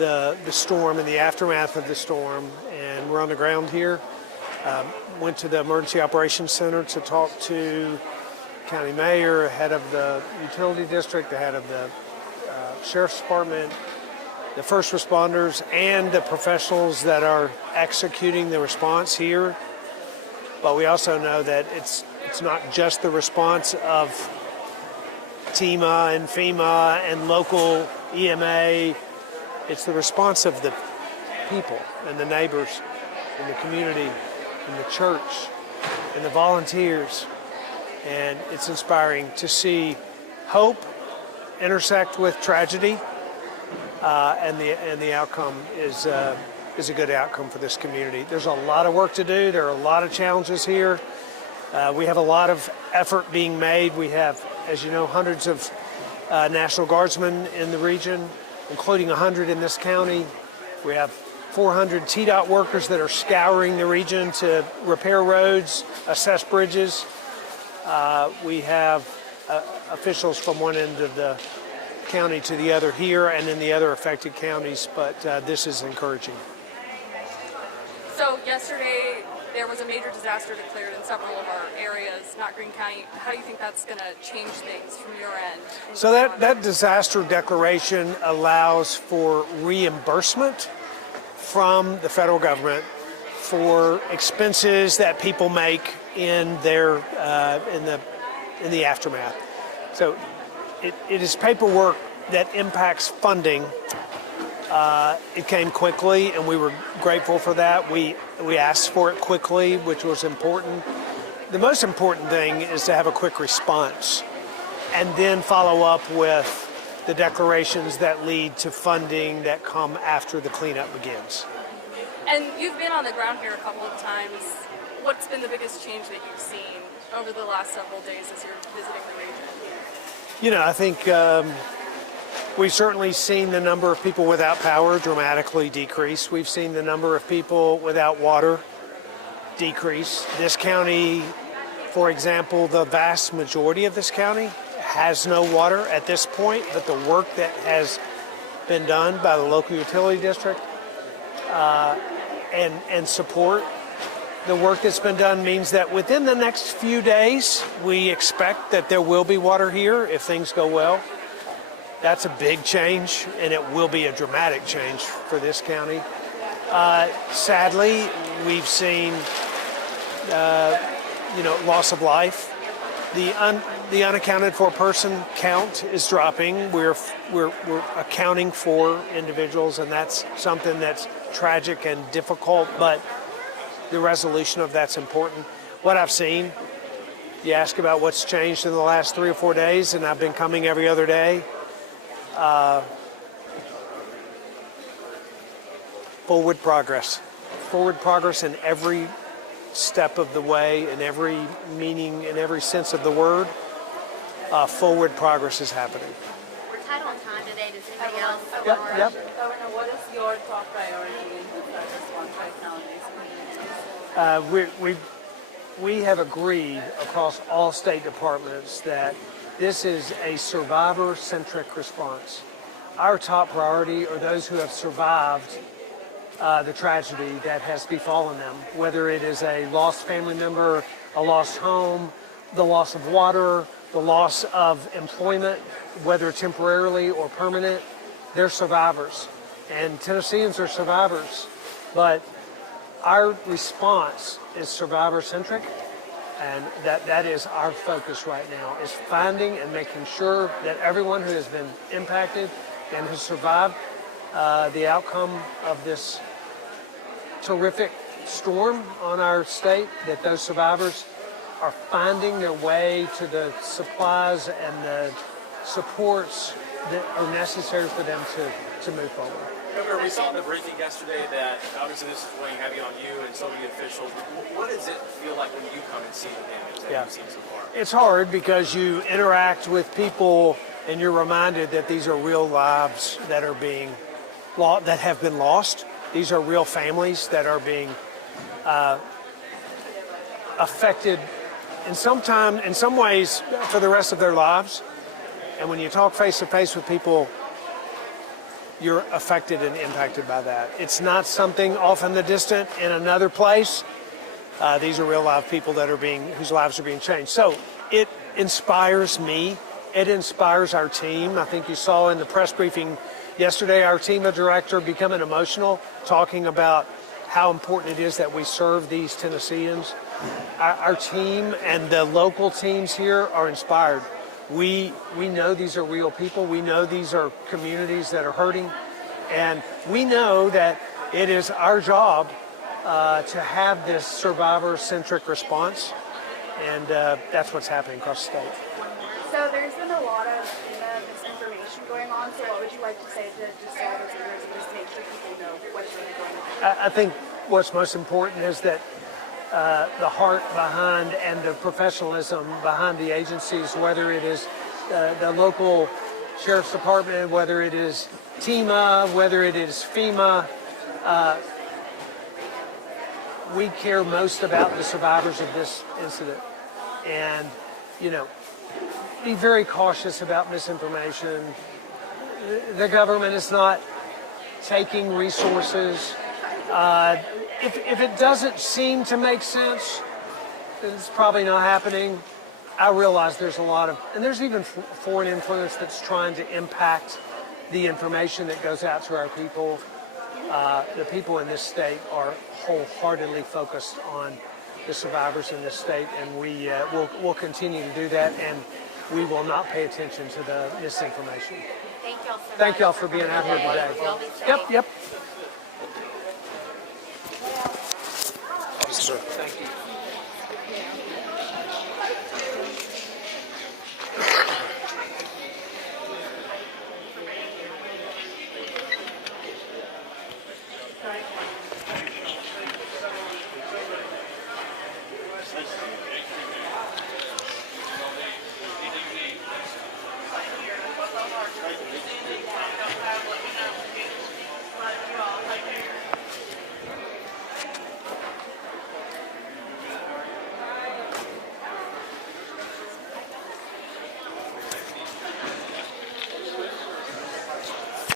the storm and the aftermath of the storm, and we're on the ground here. Went to the Emergency Operations Center to talk to county mayor, head of the utility district, the head of the sheriff's department, the first responders, and the professionals that are executing the response here. But we also know that it's not just the response of TEMA and FEMA and local EMA. It's the response of the people and the neighbors and the community and the church and the volunteers. And it's inspiring to see hope intersect with tragedy, and the outcome is a good outcome for this community. There's a lot of work to do. There are a lot of challenges here. We have a lot of effort being made. We have, as you know, hundreds of National Guardsmen in the region, including 100 in this county. We have 400 TDOT workers that are scouring the region to repair roads, assess bridges. We have officials from one end of the county to the other here and in the other affected counties, but this is encouraging. So yesterday there was a major disaster declared in several of our areas, not Greene County. How do you think that's going to change things from your end? So that disaster declaration allows for reimbursement from the federal government for expenses that people make in their in the aftermath. So it is paperwork that impacts funding. It came quickly, and we were grateful for that. We asked for it quickly, which was important. The most important thing is to have a quick response and then follow up with the declarations that lead to funding that come after the cleanup begins. And you've been on the ground here a couple of times. What's been the biggest change that you've seen over the last several days as you're visiting the region? You know, I think we've certainly seen the number of people without power dramatically decrease. We've seen the number of people without water decrease. This county, for example, the vast majority of this county has no water at this point, but the work that has been done by the local utility district and support, the work that's been done means that within the next few days, we expect that there will be water here if things go well. That's a big change, and it will be a dramatic change for this county. Sadly, we've seen, loss of life. The unaccounted for person count is dropping. We're accounting for individuals, and that's something that's tragic and difficult, but the resolution of that's important. What I've seen, you ask about what's changed in the last 3 or 4 days, and I've been coming every other day. Forward progress in every step of the way, in every meaning, in every sense of the word. Forward progress is happening. We're tight on time today. Does anybody else? Yep. Governor, what is your top priority in the response right now in these communities? We have agreed across all state departments that this is a survivor-centric response. Our top priority are those who have survived the tragedy that has befallen them, whether it is a lost family member, a lost home, the loss of water, the loss of employment, whether temporarily or permanent. They're survivors, and Tennesseans are survivors, but our response is survivor-centric, and that is our focus right now, is finding and making sure that everyone who has been impacted and has survived the outcome of this terrific storm on our state, that those survivors are finding their way to the supplies and the supports that are necessary for them to move forward. Governor, we saw in the briefing yesterday that obviously this is weighing heavy on you and so many officials. What does it feel like when you come and see the damage that you've seen so far? It's hard because you interact with people and you're reminded that these are real lives that are that have been lost. These are real families that are being affected in some ways for the rest of their lives. And when you talk face to face with people, you're affected and impacted by that. It's not something off in the distant in another place. These are real live people that are whose lives are being changed. So it inspires me. It inspires our team. I think you saw in the press briefing yesterday, our team of director becoming emotional, talking about how important it is that we serve these Tennesseans. Our team and the local teams here are inspired. We know these are real people. We know these are communities that are hurting. And we know that it is our job to have this survivor-centric response. And that's what's happening across the state. So there's been a lot of misinformation going on. So what would you like to say to just all those leaders and just make sure people know what's really going on? I think what's most important is that the heart behind and the professionalism behind the agencies, whether it is the local sheriff's department, whether it is TEMA, whether it is FEMA, we care most about the survivors of this incident. And, be very cautious about misinformation. The government is not taking resources. If it doesn't seem to make sense, then it's probably not happening. I realize there's and there's even foreign influence that's trying to impact the information that goes out to our people. The people in this state are wholeheartedly focused on the survivors in this state, and we'll continue to do that, and we will not pay attention to the misinformation. Thank y'all so much. Thank y'all for being out here today. Y'all be safe. Yep.